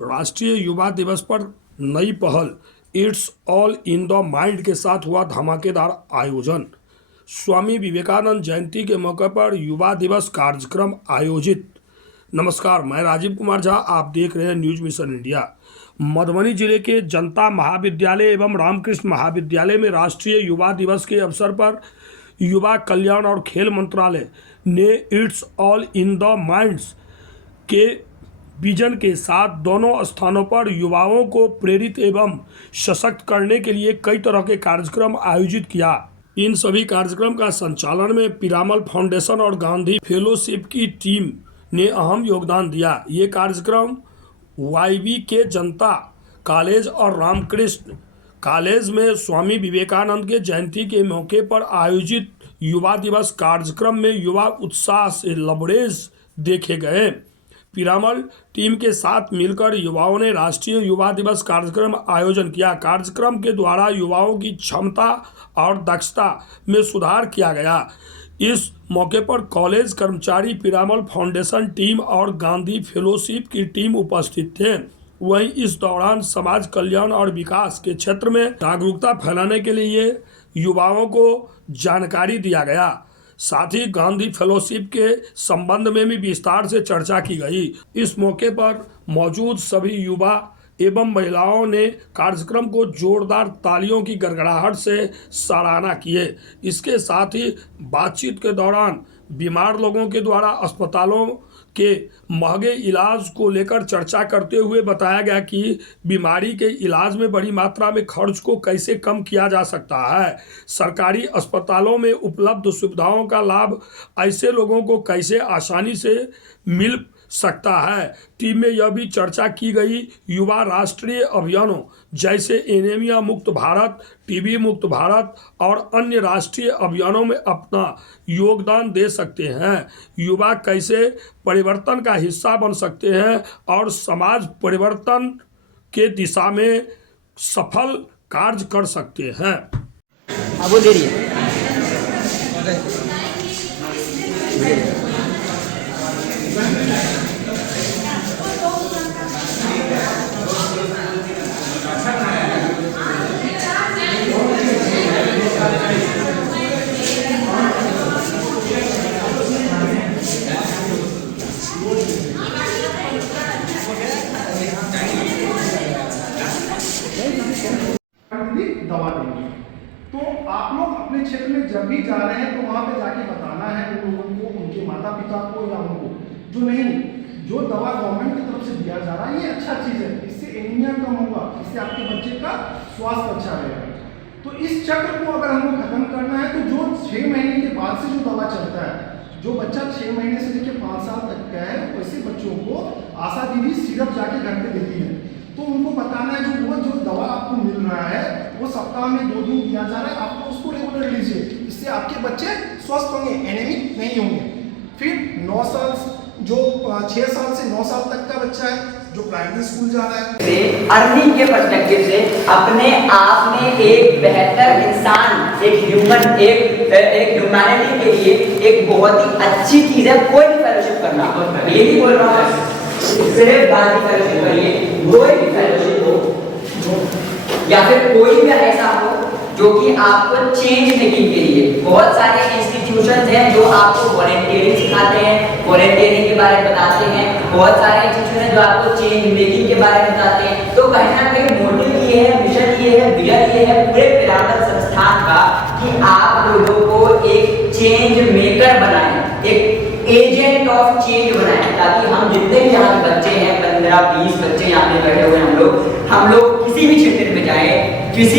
राष्ट्रीय युवा दिवस पर नई पहल it's all in the mind के साथ हुआ धमाकेदार आयोजन। स्वामी विवेकानंद जयंती के मौके पर युवा दिवस कार्यक्रम आयोजित। नमस्कार, मैं राजीव कुमार झा, आप देख रहे हैं न्यूज मिशन इंडिया। मधुबनी जिले के जनता महाविद्यालय एवं रामकृष्ण महाविद्यालय में राष्ट्रीय युवा दिवस के अवसर पर युवा कल्याण और खेल मंत्रालय ने it's all in the minds के विजन के साथ दोनों स्थानों पर युवाओं को प्रेरित एवं सशक्त करने के लिए कई तरह के कार्यक्रम आयोजित किया। इन सभी कार्यक्रम का संचालन में पिरामल फाउंडेशन और गांधी फेलोशिप की टीम ने अहम योगदान दिया। ये कार्यक्रम वाईवी के जनता कॉलेज और रामकृष्ण कॉलेज में स्वामी विवेकानंद के जयंती के मौके पर आयोजित युवा दिवस कार्यक्रम में युवा उत्साह से लबरेज देखे गए। पिरामल टीम के साथ मिलकर युवाओं ने राष्ट्रीय युवा दिवस कार्यक्रम आयोजन किया। कार्यक्रम के द्वारा युवाओं की क्षमता और दक्षता में सुधार किया गया। इस मौके पर कॉलेज कर्मचारी, पिरामल फाउंडेशन टीम और गांधी फेलोशिप की टीम उपस्थित थे। वहीं इस दौरान समाज कल्याण और विकास के क्षेत्र में जागरूकता फैलाने के लिए युवाओं को जानकारी दिया गया। साथ ही गांधी फेलोशिप के संबंध में भी विस्तार से चर्चा की गई। इस मौके पर मौजूद सभी युवा एवं महिलाओं ने कार्यक्रम को जोरदार तालियों की गड़गड़ाहट से सराहना किए। इसके साथ ही बातचीत के दौरान बीमार लोगों के द्वारा अस्पतालों के महंगे इलाज को लेकर चर्चा करते हुए बताया गया कि बीमारी के इलाज में बड़ी मात्रा में खर्च को कैसे कम किया जा सकता है। सरकारी अस्पतालों में उपलब्ध सुविधाओं का लाभ ऐसे लोगों को कैसे आसानी से मिल सकता है। टीम में यह भी चर्चा की गई युवा राष्ट्रीय अभियानों जैसे एनीमिया मुक्त भारत, टीबी मुक्त भारत और अन्य राष्ट्रीय अभियानों में अपना योगदान दे सकते हैं। युवा कैसे परिवर्तन का हिस्सा बन सकते हैं और समाज परिवर्तन के दिशा में सफल कार्य कर सकते हैं। वो दे रही है। दवा देंगे। तो आप लोग अपने क्षेत्र में जब भी जा रहे हैं तो वहाँ पे जाके बताना है उन लोगों को, उनके माता पिता को या उनको जो दवा गवर्नमेंट की तरफ से दिया जा रहा है ये अच्छा चीज़ है, इससे एनीमिया कम होगा, इससे आपके बच्चे का स्वास्थ्य अच्छा रहेगा। तो इस चक्र को अगर हमको खत्म करना है तो जो 6 महीने के बाद से जो दवा चलता है, जो बच्चा 6 महीने से लेकर 5 साल तक का है, वैसे बच्चों को आशा दीदी सिरप जाके घर पे देती है। तो उनको बताना है जो दवा आपको मिल रहा है वो सप्ताह में 2 दिन दिया जा रहा है, आपको उसको रेगुलर लीजिए, इससे आपके बच्चे स्वस्थ होंगे, एनीमिक नहीं होंगे। फिर 9 साल जो 6 साल से 9 साल तक का बच्चा है जो प्राइमरी स्कूल जा रहा है, अर्निंग के पर्सपेक्टिव से अपने आप में एक बेहतर इंसान, एक ह्यूमैनिटी के लिए एक बहुत ही अच्छी चीज है कोई भी फेलोशिप करना। ये नहीं बोल रहा हूँ सिर्फ गांधी फेलोशिप करिए, कोई भी फेलोशिप हो या फिर कोई भी ऐसा हो जो कि आपको चेंज मेकिंग के लिए, बहुत सारे इंस्टीट्यूशंस हैं जो आपको वॉलंटियरिंग सिखाते हैं, वॉलंटियरिंग के बारे में बताते हैं, बहुत सारे इंस्टीट्यूशन हैं जो आपको चेंज मेकिंग के बारे में बताते हैं। तो कहीं ना कहीं मोटिव ये है, मिशन ये है, विजन ये है पूरे पिरामल संस्थान का कि आप लोगों को एक चेंज मेकर बनाएं, एक एजेंट ऑफ चेंज बनाएं, ताकि हम जितने भी यहाँ के बच्चे हैं, 15-20 बच्चे यहाँ पे बैठे हुए हैं, हम लोग किसी भी क्षेत्र में जाएं, किसी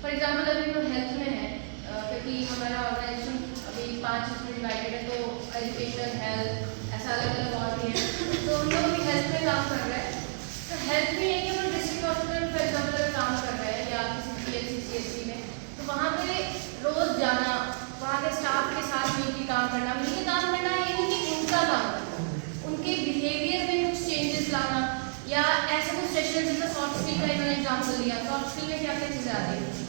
फॉर एग्जाम्पल अभी तो हेल्थ में है, क्योंकि हमारा ऑर्गेनाइजेशन अभी 5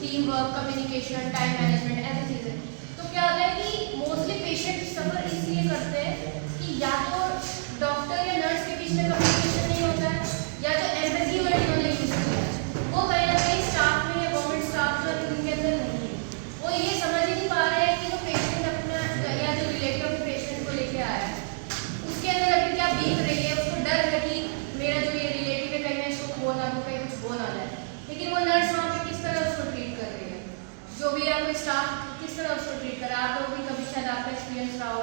team work, communication, time management, ऐसी चीज़ें। तो क्या होता है कि मोस्टली पेशेंट सफ़र इसलिए करते हैं कि या तो डॉक्टर या नर्स के बीच में कम्युनिकेशन नहीं होता है, या जो एम्पैथी वर्ड इन्होंने यूज़ किया है वो कहीं ना कहीं स्टाफ में या गवर्नमेंट स्टाफ जो है उनके अंदर नहीं है। वो ये समझ ही नहीं पा रहे हैं कि जो पेशेंट अपना या जो रिलेटिव अपने पेशेंट को लेके आया है उसके अंदर अभी क्या बीत रही है, उसको डर है कि मेरा जो ये रिलेटिव है कहीं मैं इसको खो ना दूँ, कहीं कुछ हो ना जाए। लेकिन वो नर्स वहाँ पे किस तरह उसको ट्रीट कर रही है, जो भी आपको स्टाफ किस तरह उसको ट्रीट कर रहा है। आप लोग भी कभी शायद आपका एक्सपीरियंस रहा हो